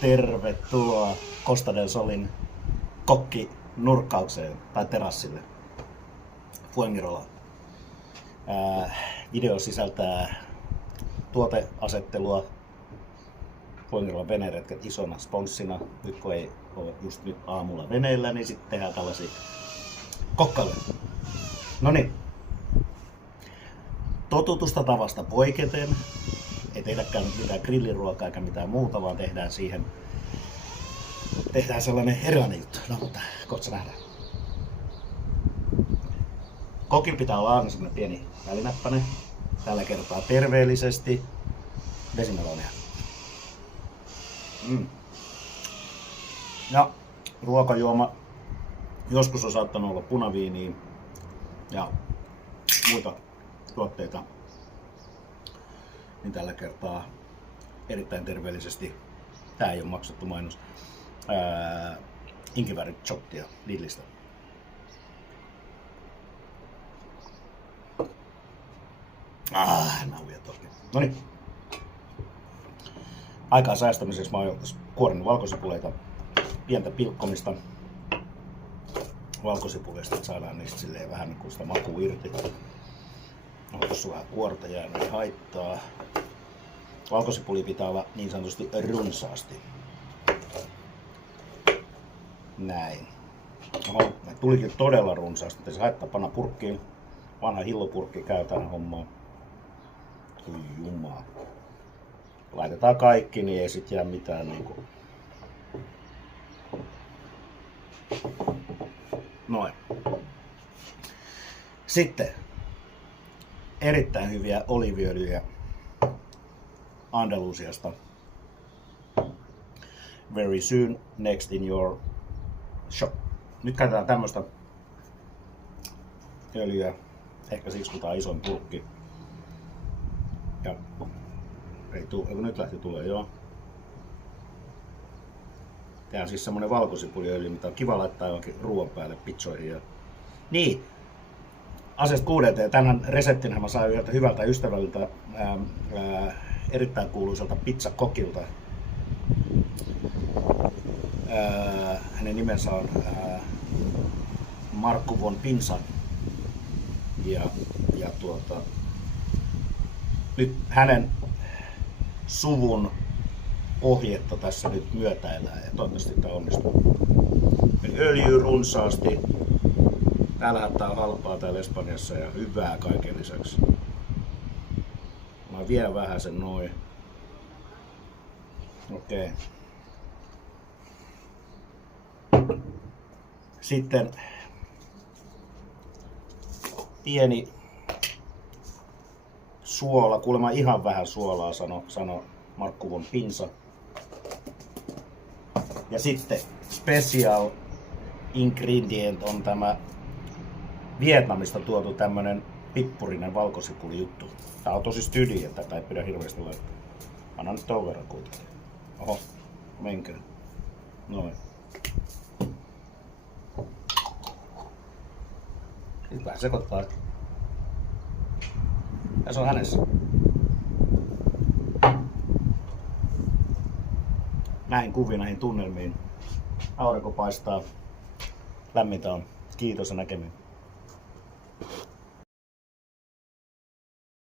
Tervetuloa Costa del Solin kokkinurkkaukseen tai terassille. Fuengirola. Video sisältää tuoteasettelua. Fuengirolan veneretket isona sponssina. Nyt kun ei ole just nyt aamulla veneellä, niin sitten tehdään tällaisia kokkailuja. Noniin. Totutusta tavasta poiketen. Ei tehdäkään mitään grilliruokaa eikä mitään muuta, vaan tehdään sellainen erilainen juttu. No mutta kohta nähdään. Kokin pitää olla aina sellainen pieni välinäppäinen. Tällä kertaa terveellisesti vesimelonia. Ja ruokajuoma. Joskus on saattanut olla punaviiniä ja muita tuotteita. Niin tällä kertaa erittäin terveellisesti. Tää ei ole maksettu mainos. Inkiväärishottia Lidlistä. Nauja toki. Noniin. Aikaa säästämiseksi mä oon kuorinut valkosipuleita, pientä pilkkomista valkosipuleista, että saadaan niistä silleen vähän niin kuin sitä makua irti. Tuossa vähän kuorta jäänyt, ei haittaa. Valkosipuli pitää olla niin sanotusti runsaasti. Näin. Oho, tulikin todella runsaasti, että se haittaa panna purkkiin. Vanha hillopurkki käy tänne hommaan. Oi jumala. Laitetaan kaikki, niin ei sit jää mitään niinku. Noin. Sitten erittäin hyviä oliiviöljyjä Andalusiasta. Very soon next in your shop. Nyt käytetään tämmöstä öljyä, ehkä siksi kun tää on isoin purkki. Ja ei tuu, nyt lähti tulee joo. Tää on siis semmonen valkosipuliöljy, mitä on kiva laittaa johonkin ruoan päälle pitsoihin. Ja niin, asiasta kuudelta. Tänään reseptin mä sain yhdeltä hyvältä ystävältä, erittäin kuuluiselta pizzakokilta. Hänen nimensä on Markku von Pinsa. Ja nyt hänen suvun ohjetta tässä nyt myötäillään ja toivottavasti tämä onnistuu. Eli öljyä runsaasti. Täällähän tää on halpaa täällä Espanjassa ja hyvää kaiken lisäksi. Mä vielä vähän sen noin. Okei. Sitten pieni suola, kuulemma ihan vähän suolaa sano Markku von Pinsa. Ja sitten special ingredient on tämä Vietnamista tuotu tämmönen pippurinen valkosipuli juttu. Tää on tosi stydi, että tätä ei pidä hirveästi laittaa. Anna nyt ton verran kuitenkin. Oho, menkää. Noin. Nyt vähän sekoittaa. Tässä on hänessä. Näin kuviin, näihin tunnelmiin. Aurinko paistaa. Lämmintä on. Kiitos ja näkemiin.